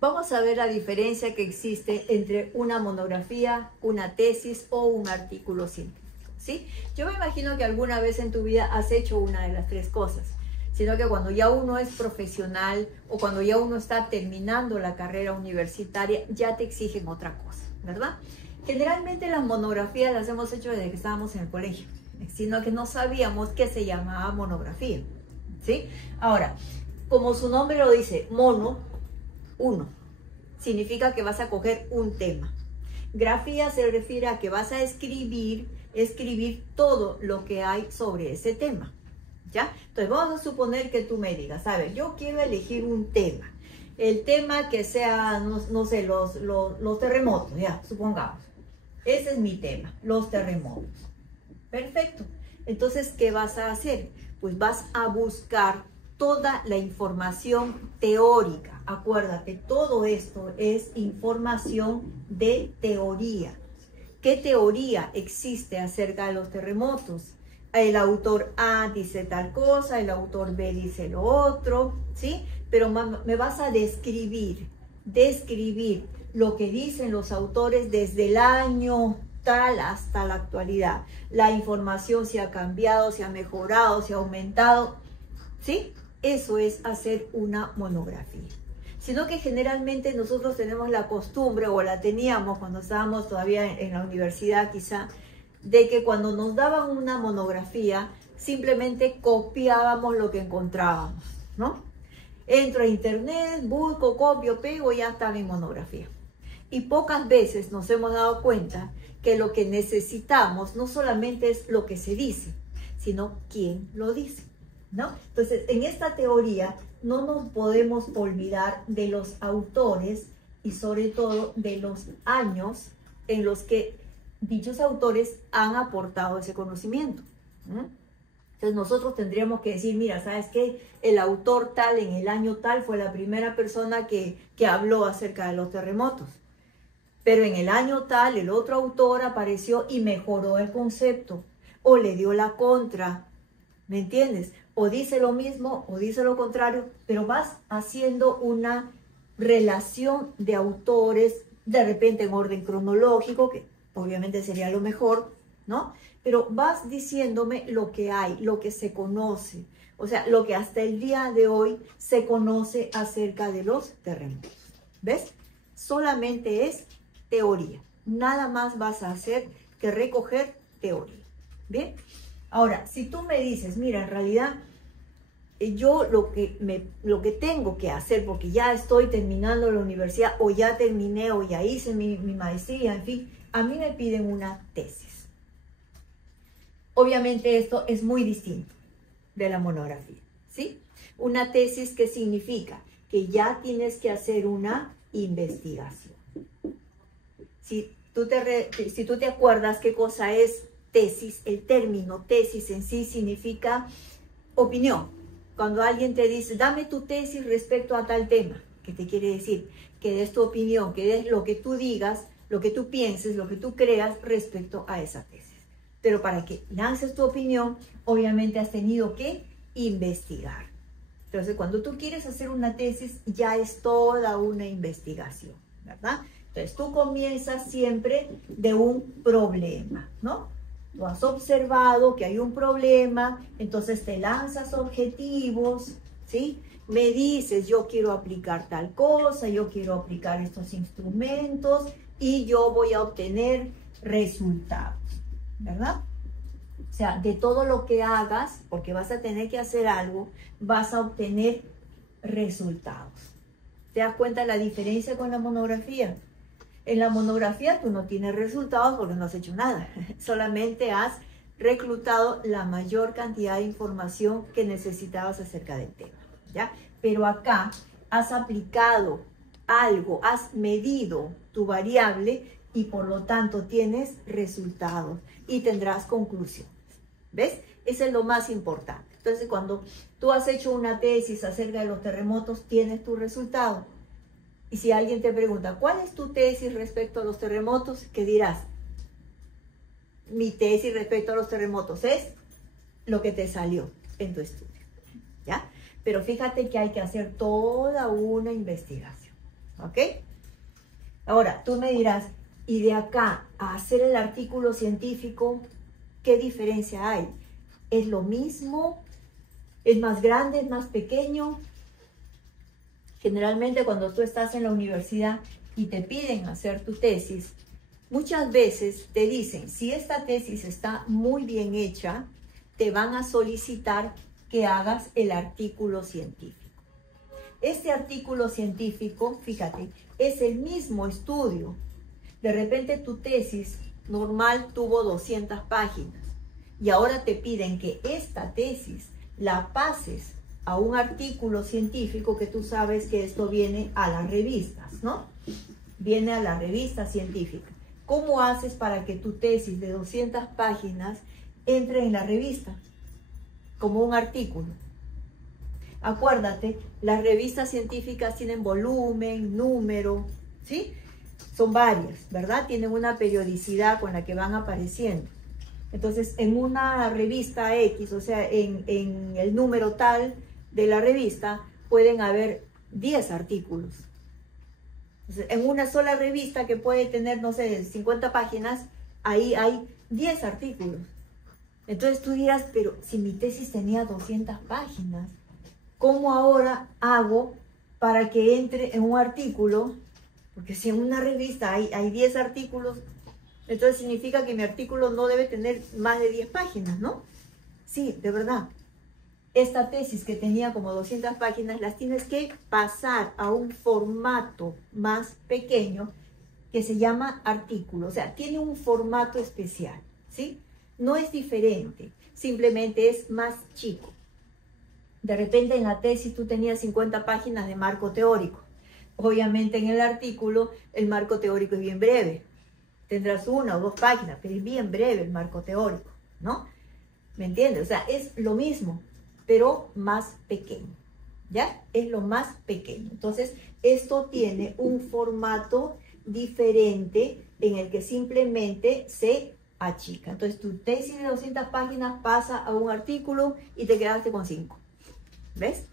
Vamos a ver la diferencia que existe entre una monografía, una tesis o un artículo científico, ¿sí? Yo me imagino que alguna vez en tu vida has hecho una de las tres cosas, sino que cuando ya uno es profesional o cuando ya uno está terminando la carrera universitaria, ya te exigen otra cosa, ¿verdad? Generalmente las monografías las hemos hecho desde que estábamos en el colegio, sino que no sabíamos que se llamaba monografía, ¿sí? Ahora, como su nombre lo dice, mono, uno, significa que vas a coger un tema. Grafía se refiere a que vas a escribir todo lo que hay sobre ese tema, ¿ya? Entonces vamos a suponer que tú me digas, a ver, yo quiero elegir un tema. El tema que sea, no sé, los terremotos, ya, supongamos. Ese es mi tema, los terremotos. Perfecto. Entonces, ¿qué vas a hacer? Pues vas a buscar toda la información teórica. Acuérdate, todo esto es información de teoría. ¿Qué teoría existe acerca de los terremotos? El autor A dice tal cosa, el autor B dice lo otro, ¿sí? Pero me vas a describir lo que dicen los autores desde el año tal hasta la actualidad. La información si ha cambiado, si ha mejorado, si ha aumentado, ¿sí? Eso es hacer una monografía. Sino que generalmente nosotros tenemos la costumbre, o la teníamos cuando estábamos todavía en la universidad quizá, de que cuando nos daban una monografía, simplemente copiábamos lo que encontrábamos, ¿no? Entro a internet, busco, copio, pego, ya está mi monografía. Y pocas veces nos hemos dado cuenta que lo que necesitamos no solamente es lo que se dice, sino quién lo dice, ¿no? Entonces, en esta teoría no nos podemos olvidar de los autores y sobre todo de los años en los que dichos autores han aportado ese conocimiento. Entonces nosotros tendríamos que decir, mira, ¿sabes qué? El autor tal en el año tal fue la primera persona que habló acerca de los terremotos. Pero en el año tal el otro autor apareció y mejoró el concepto o le dio la contra, ¿me entiendes? O dice lo mismo o dice lo contrario, pero vas haciendo una relación de autores, de repente en orden cronológico, que obviamente sería lo mejor, ¿no? Pero vas diciéndome lo que hay, lo que se conoce, o sea, lo que hasta el día de hoy se conoce acerca de los terremotos. ¿Ves? Solamente es teoría. Nada más vas a hacer que recoger teoría. ¿Bien? Ahora, si tú me dices, mira, en realidad yo lo que tengo que hacer, porque ya estoy terminando la universidad, o ya terminé, o ya hice mi maestría, en fin, a mí me piden una tesis. Obviamente esto es muy distinto de la monografía, ¿sí? Una tesis, ¿qué significa? Que ya tienes que hacer una investigación. Si tú te acuerdas qué cosa es tesis, el término tesis en sí significa opinión. Cuando alguien te dice, dame tu tesis respecto a tal tema, ¿qué te quiere decir? Que des tu opinión, que des lo que tú digas, lo que tú pienses, lo que tú creas respecto a esa tesis. Pero para que lances tu opinión, obviamente has tenido que investigar. Entonces, cuando tú quieres hacer una tesis, ya es toda una investigación, ¿verdad? Entonces, tú comienzas siempre de un problema, ¿no? Tú has observado que hay un problema, entonces te lanzas objetivos, ¿sí? Me dices, yo quiero aplicar tal cosa, yo quiero aplicar estos instrumentos y yo voy a obtener resultados, ¿verdad? O sea, de todo lo que hagas, porque vas a tener que hacer algo, vas a obtener resultados. ¿Te das cuenta de la diferencia con la monografía? En la monografía tú no tienes resultados porque no has hecho nada, solamente has reclutado la mayor cantidad de información que necesitabas acerca del tema, ¿ya? Pero acá has aplicado algo, has medido tu variable y por lo tanto tienes resultados y tendrás conclusiones, ¿ves? Eso es lo más importante. Entonces, cuando tú has hecho una tesis acerca de los terremotos, tienes tu resultado. Y si alguien te pregunta, ¿cuál es tu tesis respecto a los terremotos? ¿Qué dirás? Mi tesis respecto a los terremotos es lo que te salió en tu estudio, ¿ya? Pero fíjate que hay que hacer toda una investigación. ¿ok? Ahora, tú me dirás, y de acá a hacer el artículo científico, ¿qué diferencia hay? ¿Es lo mismo? ¿Es más grande? ¿Es más pequeño? Generalmente cuando tú estás en la universidad y te piden hacer tu tesis, muchas veces te dicen, si esta tesis está muy bien hecha, te van a solicitar que hagas el artículo científico. Este artículo científico, fíjate, es el mismo estudio. De repente tu tesis normal tuvo 200 páginas y ahora te piden que esta tesis la pases a un artículo científico, que tú sabes que esto viene a las revistas, ¿no? Viene a la revista científica. ¿Cómo haces para que tu tesis de 200 páginas entre en la revista como un artículo? Acuérdate, las revistas científicas tienen volumen, número, ¿sí? Son varias, ¿verdad? Tienen una periodicidad con la que van apareciendo. Entonces, en una revista X, o sea, en el número tal de la revista, pueden haber 10 artículos. Entonces, en una sola revista que puede tener, no sé, 50 páginas, ahí hay 10 artículos. Entonces tú dirás, pero si mi tesis tenía 200 páginas, ¿cómo ahora hago para que entre en un artículo? Porque si en una revista hay 10 artículos, entonces significa que mi artículo no debe tener más de 10 páginas, ¿no? Sí, de verdad. Esta tesis que tenía como 200 páginas, las tienes que pasar a un formato más pequeño que se llama artículo. O sea, tiene un formato especial, ¿sí? No es diferente, simplemente es más chico. De repente en la tesis tú tenías 50 páginas de marco teórico. Obviamente en el artículo el marco teórico es bien breve. Tendrás 1 o 2 páginas, pero es bien breve el marco teórico, ¿no? ¿Me entiendes? O sea, es lo mismo, pero más pequeño, ¿ya? Es lo más pequeño. Entonces, esto tiene un formato diferente en el que simplemente se achica. Entonces, tu tesis de 200 páginas pasa a un artículo y te quedaste con 5. ¿Ves?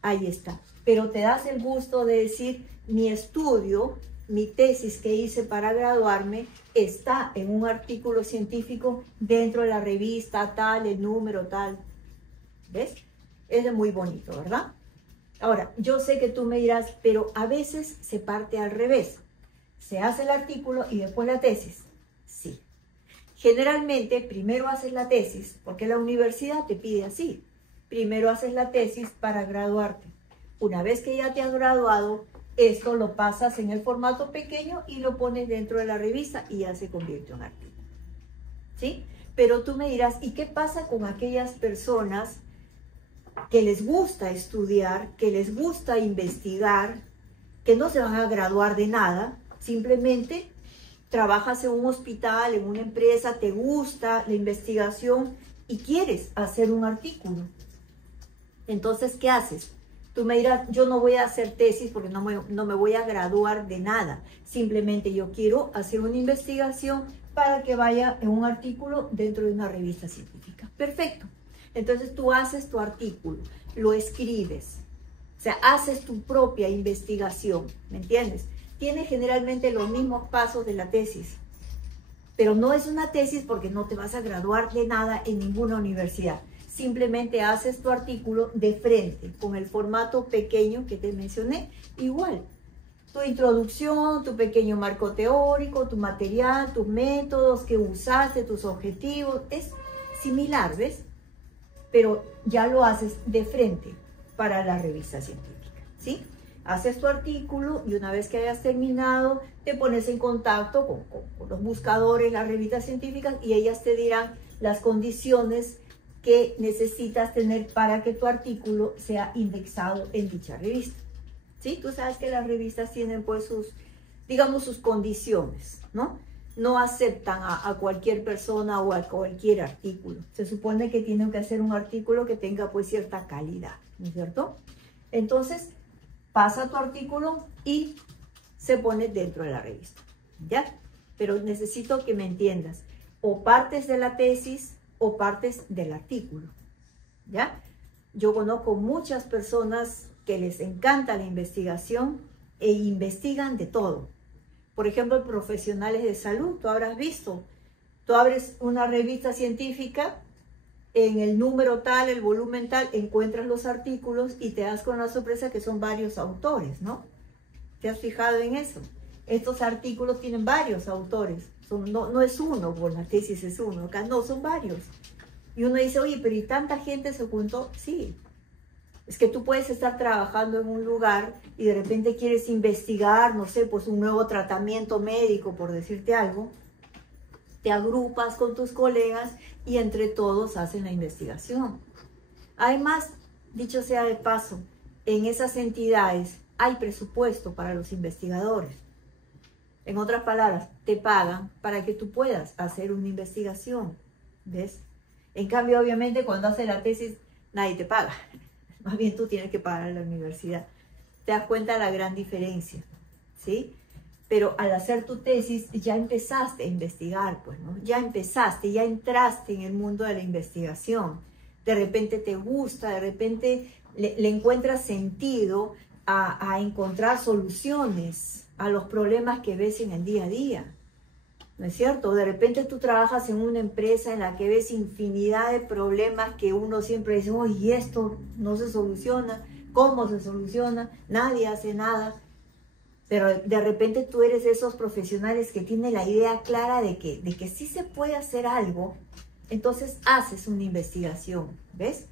Ahí está. Pero te das el gusto de decir, mi estudio, mi tesis que hice para graduarme, está en un artículo científico dentro de la revista tal, el número tal. ¿Ves? Es muy bonito, ¿verdad? Ahora, yo sé que tú me dirás, pero a veces se parte al revés. Se hace el artículo y después la tesis. Sí. Generalmente, primero haces la tesis, porque la universidad te pide así. Primero haces la tesis para graduarte. Una vez que ya te has graduado, esto lo pasas en el formato pequeño y lo pones dentro de la revista y ya se convierte en artículo. ¿Sí? Pero tú me dirás, ¿y qué pasa con aquellas personas que les gusta estudiar, que les gusta investigar, que no se van a graduar de nada? Simplemente trabajas en un hospital, en una empresa, te gusta la investigación y quieres hacer un artículo. Entonces, ¿qué haces? Tú me dirás, yo no voy a hacer tesis porque no me voy a graduar de nada. Simplemente yo quiero hacer una investigación para que vaya en un artículo dentro de una revista científica. Perfecto. Entonces tú haces tu artículo, lo escribes. O sea, haces tu propia investigación, ¿me entiendes? Tiene generalmente los mismos pasos de la tesis. Pero no es una tesis porque no te vas a graduar de nada en ninguna universidad. Simplemente haces tu artículo de frente, con el formato pequeño que te mencioné. Igual, tu introducción, tu pequeño marco teórico, tu material, tus métodos que usaste, tus objetivos, es similar, ¿ves? Pero ya lo haces de frente para la revista científica, ¿sí? Haces tu artículo y una vez que hayas terminado, te pones en contacto con los buscadores, las revistas científicas, y ellas te dirán las condiciones que necesitas tener para que tu artículo sea indexado en dicha revista. ¿Sí? Tú sabes que las revistas tienen pues sus, digamos, sus condiciones, ¿no? No aceptan a cualquier persona o a cualquier artículo. Se supone que tienen que hacer un artículo que tenga pues cierta calidad, ¿no es cierto? Entonces, pasa tu artículo y se pone dentro de la revista, ¿ya? Pero necesito que me entiendas, o partes de la tesis o partes del artículo, ¿ya? Yo conozco muchas personas que les encanta la investigación e investigan de todo. Por ejemplo, profesionales de salud, tú habrás visto, tú abres una revista científica, en el número tal, el volumen tal, encuentras los artículos y te das con la sorpresa que son varios autores, ¿no? ¿Te has fijado en eso? Estos artículos tienen varios autores, no es uno, por la tesis es uno, acá no, son varios. Y uno dice, oye, pero ¿y tanta gente se juntó? Sí. Es que tú puedes estar trabajando en un lugar y de repente quieres investigar, no sé, pues un nuevo tratamiento médico, por decirte algo. Te agrupas con tus colegas y entre todos hacen la investigación. Además, dicho sea de paso, en esas entidades hay presupuesto para los investigadores. En otras palabras, te pagan para que tú puedas hacer una investigación. ¿Ves? En cambio, obviamente, cuando haces la tesis, nadie te paga. Más bien tú tienes que pagar a la universidad. Te das cuenta de la gran diferencia, ¿sí? Pero al hacer tu tesis ya empezaste a investigar, pues, ¿no? Ya empezaste, ya entraste en el mundo de la investigación. De repente te gusta, de repente le encuentras sentido a encontrar soluciones a los problemas que ves en el día a día. ¿No es cierto? De repente tú trabajas en una empresa en la que ves infinidad de problemas que uno siempre dice, oye, esto no se soluciona, ¿cómo se soluciona? Nadie hace nada. Pero de repente tú eres de esos profesionales que tienen la idea clara de que sí se puede hacer algo, entonces haces una investigación, ¿ves?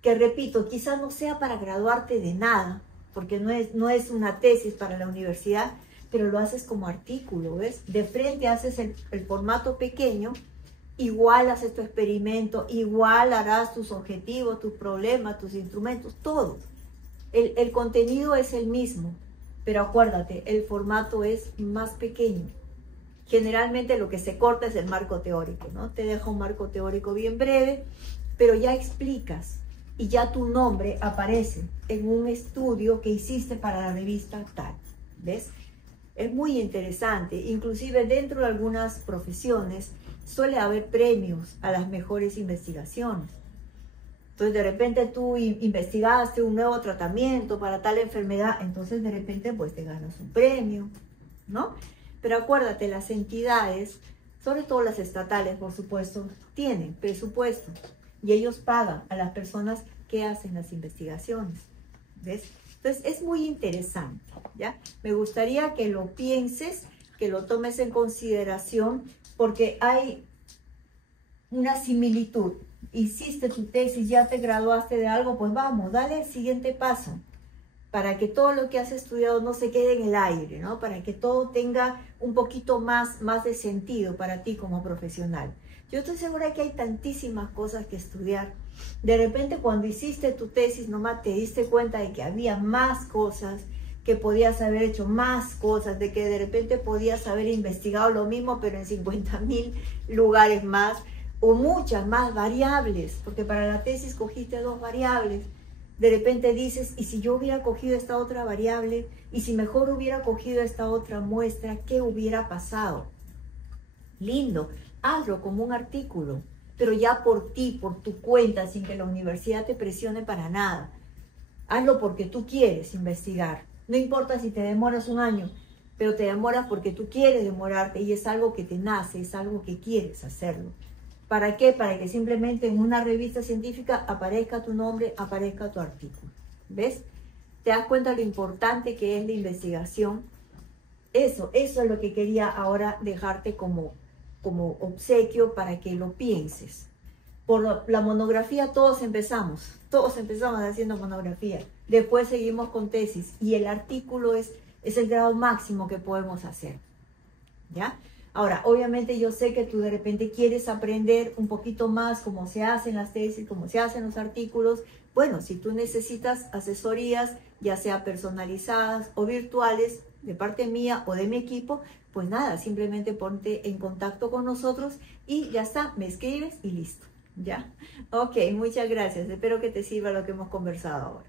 Que repito, quizás no sea para graduarte de nada, porque no es una tesis para la universidad, pero lo haces como artículo, ¿ves? De frente haces el formato pequeño, igual haces tu experimento, igual harás tus objetivos, tus problemas, tus instrumentos, todo. El contenido es el mismo, pero acuérdate, el formato es más pequeño. Generalmente lo que se corta es el marco teórico, ¿no? Te deja un marco teórico bien breve, pero ya explicas y ya tu nombre aparece en un estudio que hiciste para la revista tal, ¿ves? Es muy interesante, inclusive dentro de algunas profesiones suele haber premios a las mejores investigaciones. Entonces de repente tú investigaste un nuevo tratamiento para tal enfermedad, entonces de repente pues te ganas un premio, ¿no? Pero acuérdate, las entidades, sobre todo las estatales por supuesto, tienen presupuesto y ellos pagan a las personas que hacen las investigaciones, ¿ves? Entonces es muy interesante, ¿ya? Me gustaría que lo pienses, que lo tomes en consideración, porque hay una similitud. Hiciste tu tesis, ya te graduaste de algo, pues vamos, dale el siguiente paso, para que todo lo que has estudiado no se quede en el aire, ¿no? Para que todo tenga un poquito más de sentido para ti como profesional. Yo estoy segura que hay tantísimas cosas que estudiar. De repente cuando hiciste tu tesis nomás te diste cuenta de que había más cosas, que podías haber hecho más cosas, de que de repente podías haber investigado lo mismo pero en 50.000 lugares más o muchas más variables, porque para la tesis cogiste 2 variables. De repente dices, ¿y si yo hubiera cogido esta otra variable? ¿Y si mejor hubiera cogido esta otra muestra? ¿Qué hubiera pasado? Lindo, hazlo como un artículo, pero ya por ti, por tu cuenta, sin que la universidad te presione para nada. Hazlo porque tú quieres investigar. No importa si te demoras un año, pero te demoras porque tú quieres demorarte y es algo que te nace, es algo que quieres hacerlo. ¿Para qué? Para que simplemente en una revista científica aparezca tu nombre, aparezca tu artículo. ¿Ves? ¿Te das cuenta lo importante que es la investigación? Eso es lo que quería ahora dejarte como obsequio para que lo pienses. Por la monografía todos empezamos haciendo monografía. Después seguimos con tesis y el artículo es el grado máximo que podemos hacer. ¿Ya? Ahora, obviamente yo sé que tú de repente quieres aprender un poquito más cómo se hacen las tesis, cómo se hacen los artículos. Bueno, si tú necesitas asesorías, ya sea personalizadas o virtuales, de parte mía o de mi equipo, pues nada, simplemente ponte en contacto con nosotros y ya está, me escribes y listo. ¿Ya? Ok, muchas gracias. Espero que te sirva lo que hemos conversado ahora.